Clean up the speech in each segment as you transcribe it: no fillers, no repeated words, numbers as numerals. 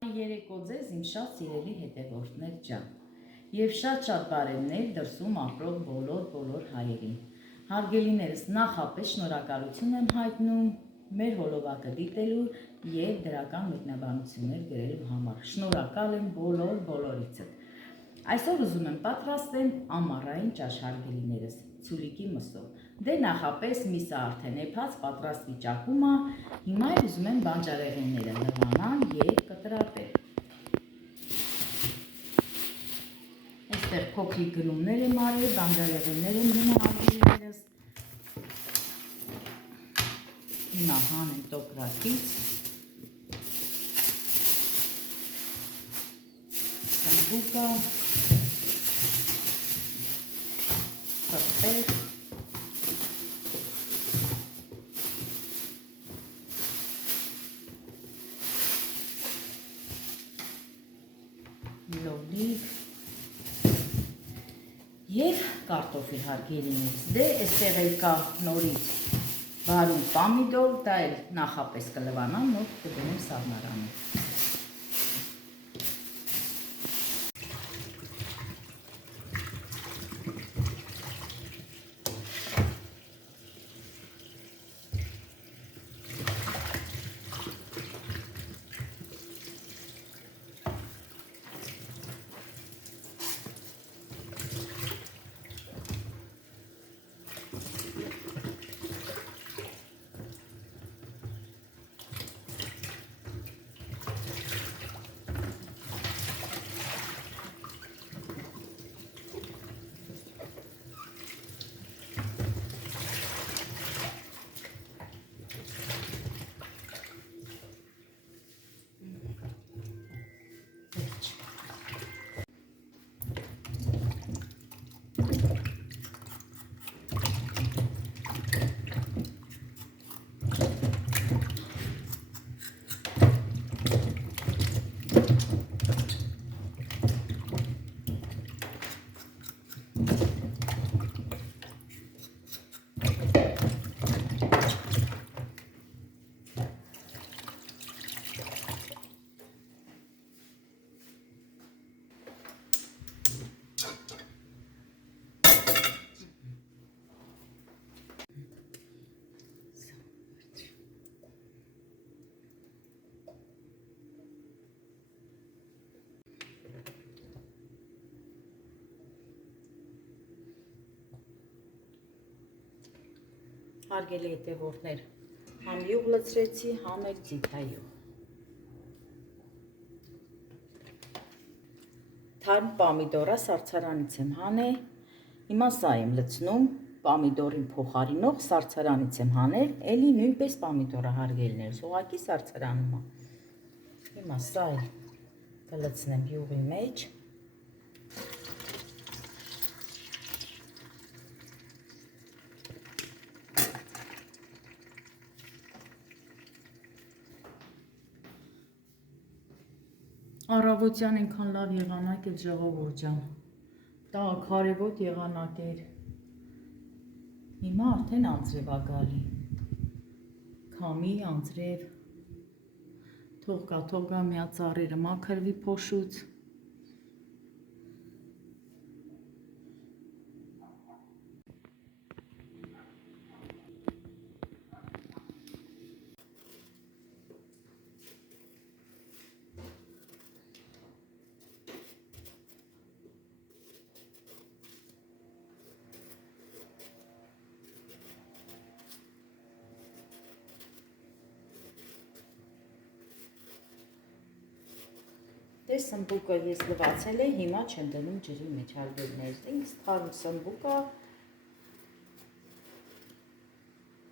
Երեկո ձեզ իմ շատ սիրելի հետևորդներ ջան եւ շատ բարևներ դրսում ապրող բոլոր հայերին։ Հարգելիներս, նախապես շնորհակալություն եմ հայտնում մեր հոլովակը դիտելու եւ դրական մեկնաբանություններ գրելու համար։ Շնորհակալ եմ բոլորիցս։ Այսօր ուզում եմ պատրաստեմ ամառային ճաշ, հարգելիներս, ցուլիկի մսով։ Դե նախապես միսը արդեն էփած պատրաստ վիճակում է, հիմա ուզում եմ բանջարեղենները լվանալ եւ կտրատել։ Այստեղ փոքրիկ գնումներ եմ արել, բանջարեղեններ եմ գնահատելերս։ Հիմա հանեմ տոկրակից։ Սմբուկա, պղպեղ, լոլիկ և կարտոֆիլ, հարգելիներս։ Դե այստեղ էլ կա նորից բարուն պամիդոր, դա էլ նախապես կլվանամ, նոր կդնեմ սառնարանը։ Հարգելի հետևորդներ, համ յուղ լցրեցի, համ էլ ձիթայուղ։ Թարմ պամիդորա սառցարանից եմ հանել, հիմա սա եմ լցնում, պամիդորին փոխարինող սառցարանից եմ հանել, էլի նույնպես պամիդորա, հարգելիներս, ուղղակի սառցարանում է։ Հիմա սա էլ կլցնեմ յուղի մեջ։ Առավոտյան այնքան լավ եղանակ էր, ժողովուրդ ջան, տաք, հարևոտ եղանակ էր, հիմա արդեն անձրև ա գալի, քամի, անձրև, թող գա միա ծառերը մաքրվի փոշուց։ Դե սմբուկը ես լվացել եմ, հիմա չեմ դնում ջրի մեջ, հարգելիներս, ինձ թարմ սմբուկ է,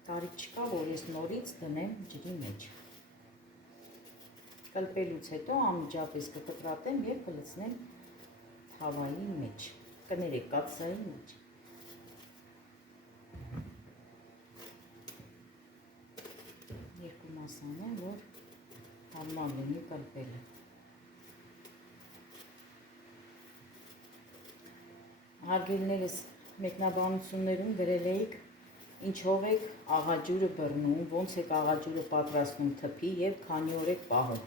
տարիք չկա, որ ես նորից դնեմ ջրի մեջ։ Կլպելուց հետո անմիջապես կկտրատեմ և կլցնեմ թավայի մեջ, կներեք կաթսայի մեջ։ Երկու մաս անեմ, որ հարմար լինի կլպելը։ Հարգելիներս, մեկնաբանություններում գրել էիք ինչով եք աղաջուրը բռնում, ոնց եք աղաջուրը պատրաստում թփի և քանի օր եք պահում։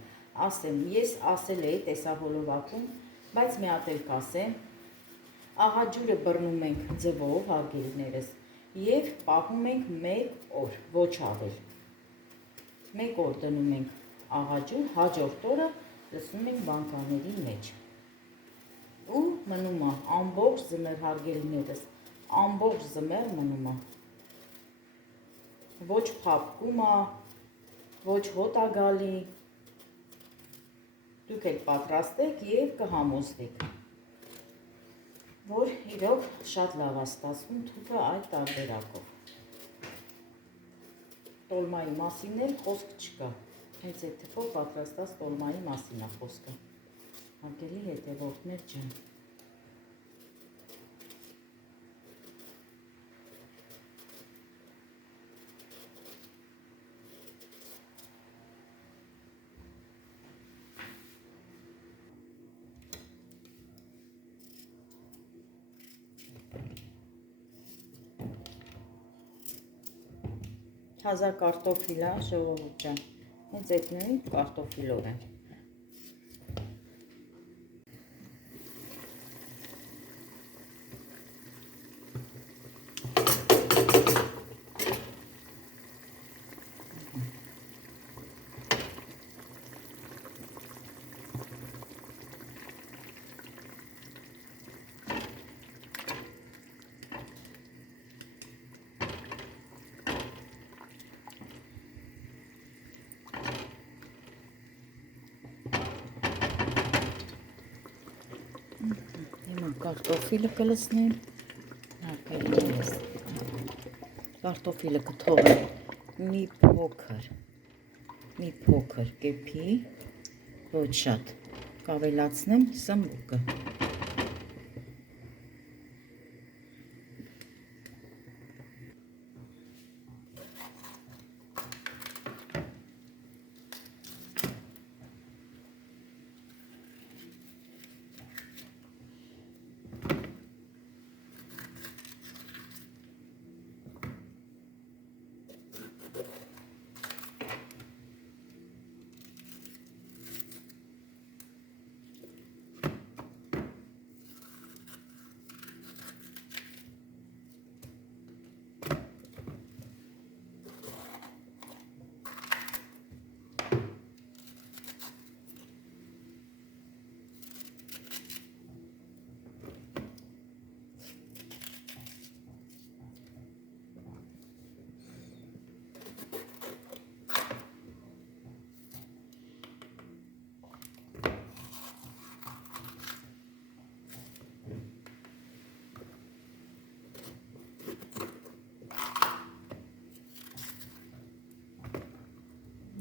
ասեմ, ես ասել էի տեսահոլովակում, բայց մի հատ էլ կասեմ, աղաջուրը բռնում ենք ձվով, հարգելիներս, եւ պահում ենք 1 օր, ոչ ավել։ 1 օր դնում ենք աղաջուր, հաջորդ օրը լցնում ենք բանկաների մեջ։ Ու մնում է ամբողջ ձմեռ, հարգելիներս, ամբողջ ձմեռ մնում է։ Ոչ փափկում է, ոչ հոտ է գալի։ Դուք էլ պատրաստեք եւ կհամոզվեք, որ իրոք շատ լավ է ստացվում թուփը այդ տարբերակով։ Տոլմայի մասին էլ խոսք չկա։ Հենց այդ թփով պատրաստած տոլմայի մասին է խոսքը։ Հարգելի հետևորդներ ջան։ Թազա կարտոֆիլ է, ժողովուրդ ջան, հենց այդ նույն կարտոֆիլով է։ Կարտոֆիլը կլցնեմ, հարգելիներս, կարտոֆիլը կթողեմ մի փոքր կեփի, ոչ շատ, կավելացնեմ սմբուկը։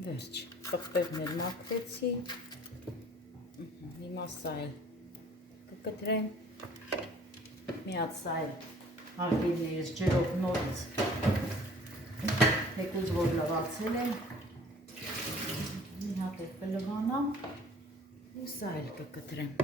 Վերջ, պղպեղներ մաքրեցի, հիմա սա էլ կկտրեմ, մի հատ սա էլ հարգելիներս ջրով նորից, թեկուզ որ լվացել եմ, մի հատ էլ կլվանամ ու սա էլ կկտրեմ։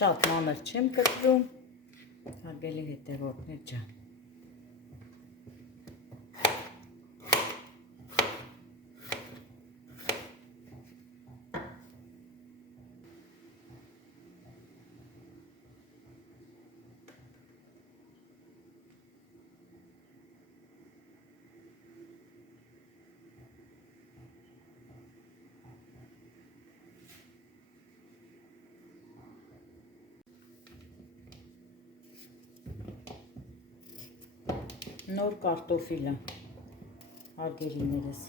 Շատ մանր չեմ կտրում, հարգելի հետևորդներ ջան։ Նոր կարտոֆիլը, հարգելիներս։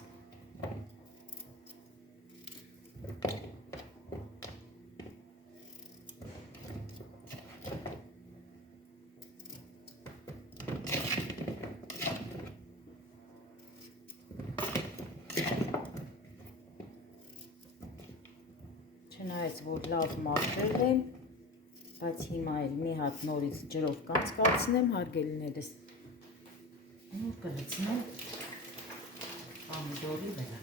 Չնայած որ լավ մաքրել եմ, բայց հիմա էլ մի հատ նորից ջրով կանցկացնեմ, հարգելիներս, նոր կլցնեմ պամիդորի վրա։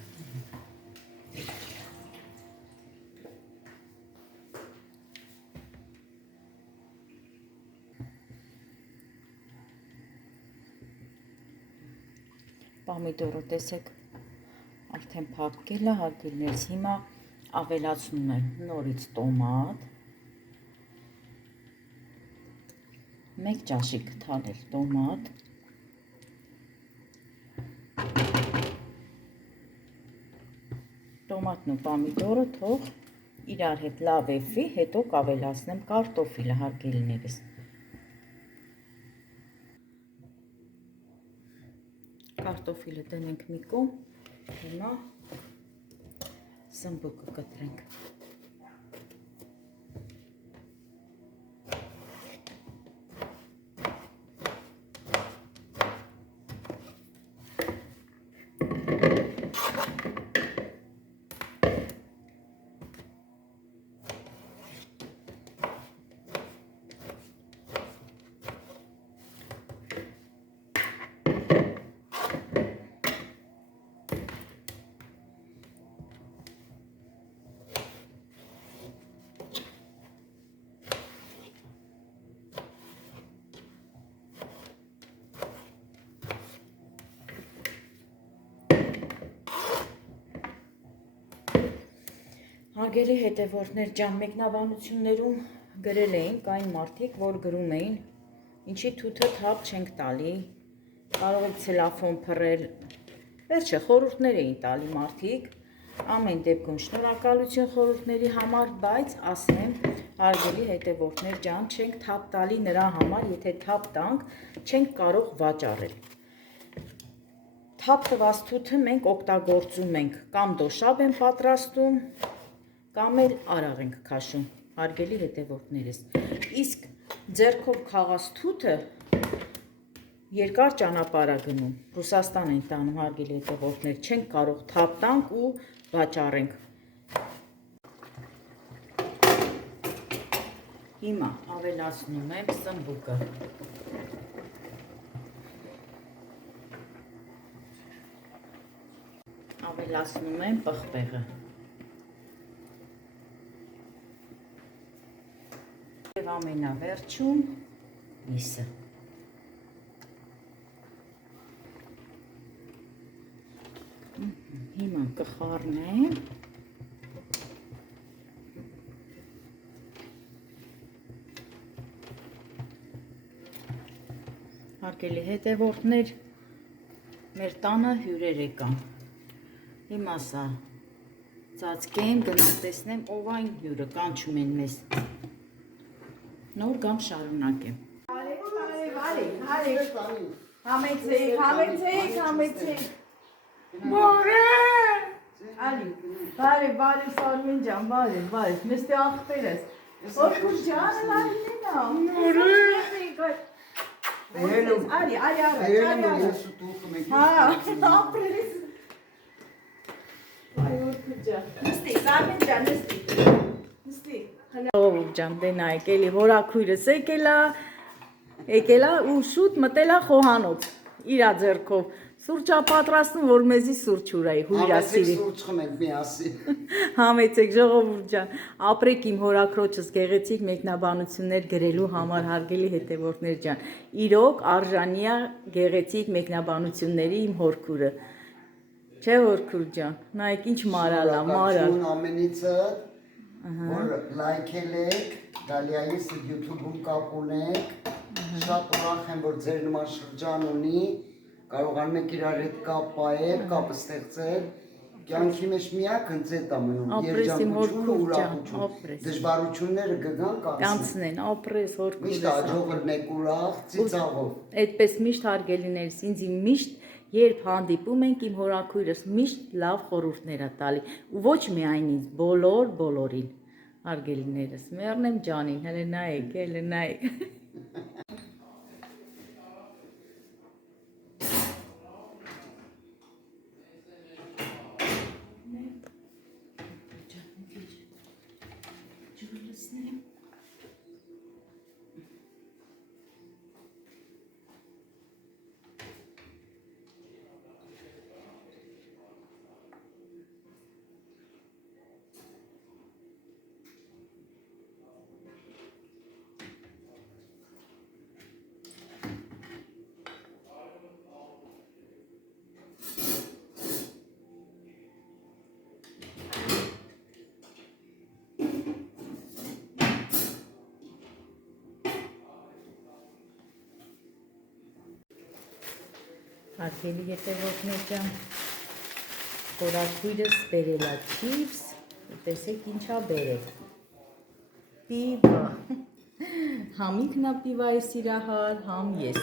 Պամիդորը տեսեք արդեն փափկել է, հարգելիներս, հիմա ավելացնում եմ նորից տոմատ, 1 ճաշիկ թալել տոմատ, տոմատն ու պամիդորը թող իրար հետ լավ էվի, հետո կավելացնեմ կարտոֆիլը, հարգելիներս։ Կարտոֆիլը դնենք մի կողմ, հիմա սմբուկը կտրենք։ Հարգելի հետևորդներ ջան, մեկնաբանություններում գրել էին կային մարդիկ, որ գրում էին, ինչի թութը թափ չենք տալի, կարող եք ցելոֆան փռել, վերջը խորհուրդներ էին տալի մարդիկ, ամեն դեպքում շնորհակալություն խորհուրդների համար, բայց ասեմ, հարգելի հետևորդներ ջան, չենք թափ տալի նրա համար, եթե թափ տանք, չենք կարող վաճառել։ Թափ տված թութը մենք օգտագործում ենք, կամ դոշաբ են պատրաստում, կամ էլ արաղ ենք քաշում, հարգելի հետևորդներս, իսկ ձեռքով քաղած թութը երկար ճանապարհ է գնում, Ռուսաստան են տանում, հարգելի հետևորդներ, չենք կարող թափ տանք ու վաճառենք։ Հիմա ավելացնում եմ սմբուկը։ Ավելացնում եմ պղպեղը։ Եվ ամենավերջում միսը։ Հիմա կխառնեմ։ Հարգելի հետևորդներ, մեր տանը հյուրեր եկան։ Հիմա սա ծածկեմ, գնամ տեսնեմ ով այն հյուրը, կանչում են մեզ։ Նոր գամ շարունակեմ։ Համեցեք։ Բարի։ Ալի, բարի Սարմին ջան, բարի, նստի աղբերս։ Որքուր ջանը լալինենա։ Նորի։ Ալի, հա, ապրես։ Այ որքուր ջան։ Նստի, Սարմին ջան, նստի։ Ով ջան, դե նայեք, էլի հորաքույրս եկելա ու շուտ մտելա խոհանոց, իրա ձեռքով, սուրճա պատրաստում, որ մեզի սուրճ ուրայի, հույրասիրի։ Համեցեք սուրճ խմենք միասին։ Համեցեք, ժողովուրդ ջան, ապրեք իմ հորաքրոջս գեղեցիկ մեկնաբանություններ գրելու համար, հարգելի հետևորդներ ջան, իրոք արժանի է գեղեցիկ մեկնաբանությունների իմ հորքուրը, չէ հորքուր ջան, նայեք ինչ մարալ է, մարալ։ Ամենիցը որ լայքել եք, Դալիայիս YouTube-ում կապ ունեք, շատ ուրախ եմ, որ ձեր նման շրջան ունի, կարողանում եք իրար հետ կապ պահել, կապ ստեղծել, կյանքի մեջ միակ հնձետ է մնում, երջանկություն ու ուրախություն, դժվարությունները կգան կանցնեն, ապրես հորքուրս։ Միշտ աջող ըլնեք ուրախ, ծիծաղով։ Այդպես միշտ հարգելիներս, ինձ միշտ երբ հանդիպում ենք իմ հորաքույրս միշտ լավ խորհուրդներ է տալի ու ոչ միայն ինձ, բոլորին հարգելիներս, մեռնեմ ջանին, հələ նայեք։ Տեսնեմ։ Հարգելի հետևորդներ ջան, խորաքույրս բերել է չիպս, տեսեք ինչա բերել։ Պիվա։ Համ ինքն է պիվայի սիրահար, համ ես։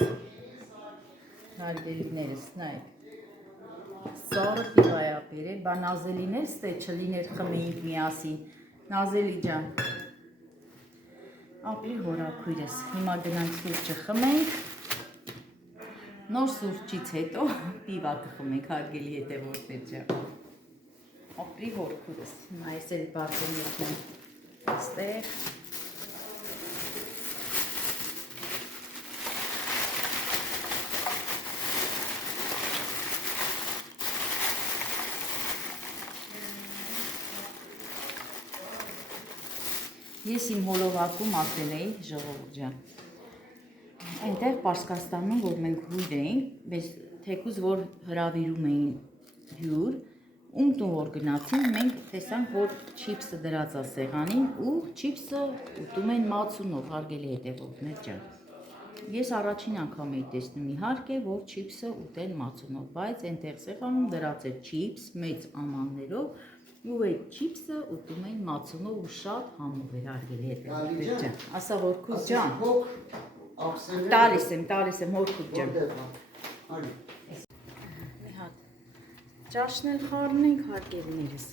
Հարգելիներս, նայեք։ Սառը պիվա է բերել, բա Նազելիներ ստե չլիներ խմեինք միասին։ Նազելի ջան։ Ապրի հորաքույրս։ Հիմա գնանք սուրճը խմենք։ Նոր սուրճից հետո պիվա կխմենք, հարգելի հետևորդներ ջան։ Ապրի հորքուրս։ Հիմա ես էլ բարձր եկնեմ այստեղ։ Ես իմ հոլովակում ասել էի, ժողովուրդ ջան, այնտեղ Պարսկաստանում, որ մենք հույր էինք, մեզ թեկուզ որ հրավիրում էին հյուր, ում տուն որ գնացին, մենք տեսանք, որ չիպսը դրած է սեղանին ու չիպսը ուտում են մածունով, հարգելի հետևորդներ ջան։ Ես առաջին անգամ էի տեսնում իհարկե, որ չիպսը ուտեն մածունով, բայց այնտեղ սեղանում դրած էր չիպս մեծ ամաններով ու այդ չիպսը ուտում էին մածունով ու շատ համով էր, հարգելի հետևորդներ ջան։ Ասա հորքուս ջան։ Տալիս եմ հորքուս ջան։ Մի հատ ճաշն էլ խառնենք, հարգելիներս։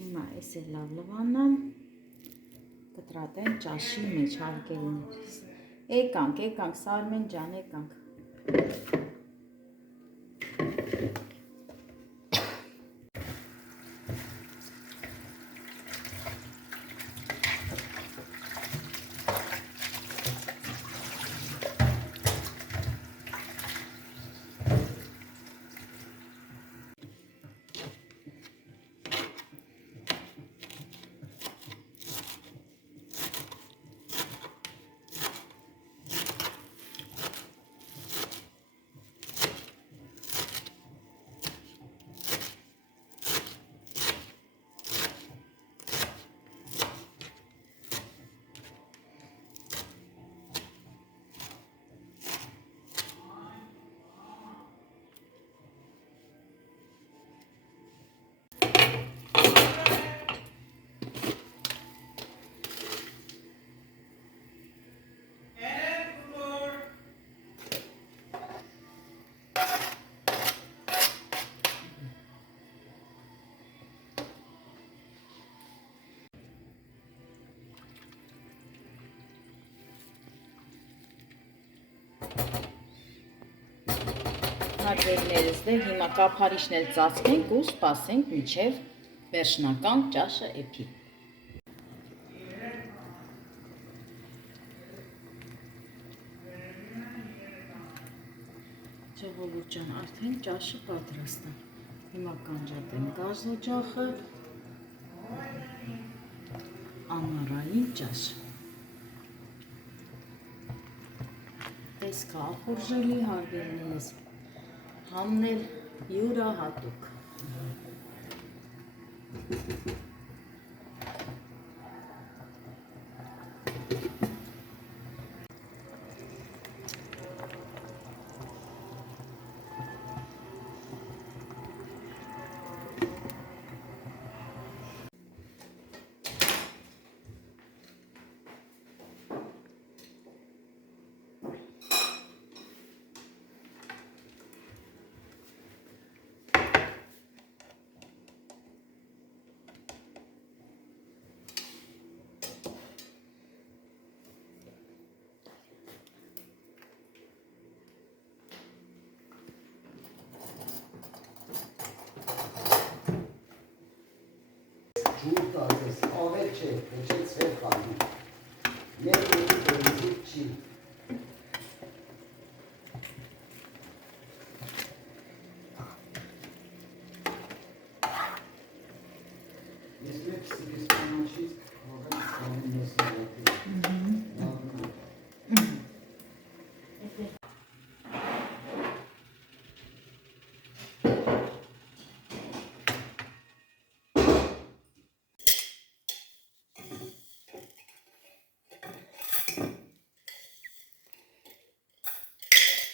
Հիմա ես էլ լավ լվանամ, կտրատեմ ճաշի մեջ, հարգելիներս։ Եկանք, Սարմեն ջան, եկանք։ Հարգելիներս, դե հիմա կափարիչն էլ ծածկենք ու սպասենք մինչև վերջնական ճաշը էփի։ Ժողովուրդ ջան, արդեն ճաշը պատրաստ է։ Հիմա կանջատեմ գազ օջախը, ամառային ճաշ։ Տեսքը ախորժելի, հարգելիներս, համն էլ յուրահատուկ։ չէ, ցեր խաղում։ Մեր դեպքում չի։ Ես մեկ սիգիստանոչից խաղեմ խաղում նսարատի։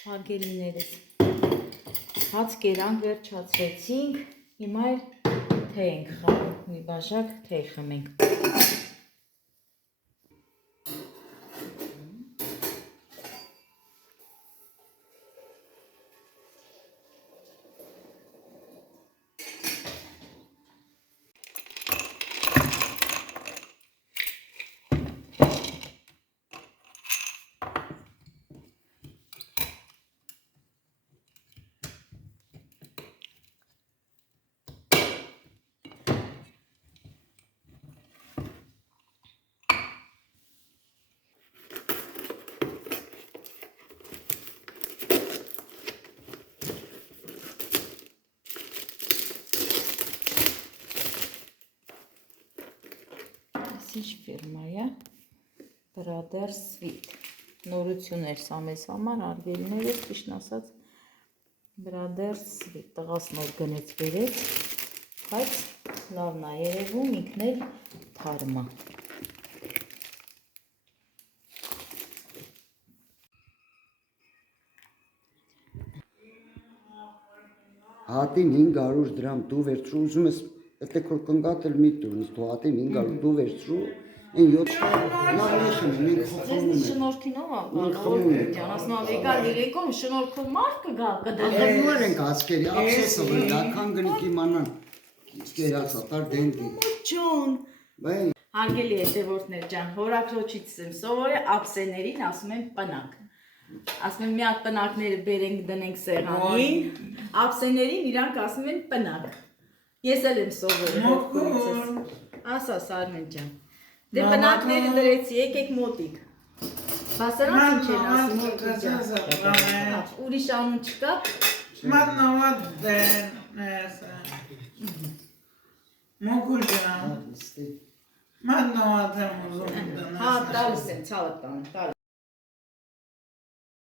Հարգելիներս, հաց կերանք վերջացրեցինք, հիմա էլ թեյ ենք խմում, մի բաժակ թեյ խմենք։ Ինչ ֆիրմա է, Brother Sweet, նորություններ սա մեզ համար, հարգելիներս, ճիշտ ասած, Brother Sweet, տղաս նոր գնեց վերեց, բայց լավն է երևում, ինքն էլ թարմ է։ Հատին 500 դրամ դու վերցրու, ուզում ես Եթե քո կնգատել մի տուրնից դու հատին 500 դու վերցրու, այն 7 լավ նշում մենք խփում ենք։ Շնորհքինով ջան, ասում եկար երեկոմ շնորհքով մարդ կգա կդեմ։ Ահա ենք ասկերի, ափսոսը որ դական գնիկ իմանան կերածատար դենտի։ Ջան։ Բայ Հարգելի հետևորդներ ջան, հորաքրոջից եմ սովորել ափսեներին ասում են պնակ։ Ասում են մի հատ պնակները բերենք դնենք սեղանին, ափսեներին իրանք ասում են պնակ։ Ես էլ եմ սովորել։ Ասա Սարմեն ջան։ Դե պնակները դրեցի, եկեք մոտիկ։ Բասրանց ինչ են ասում։ Ուրիշ անուն չկա։ Մատնավատ դեն մոգուլ ջան։ Մատնավատ եմ ուզում դնես։ Հա, տալիս եմ, ցավը տանը, տալիս։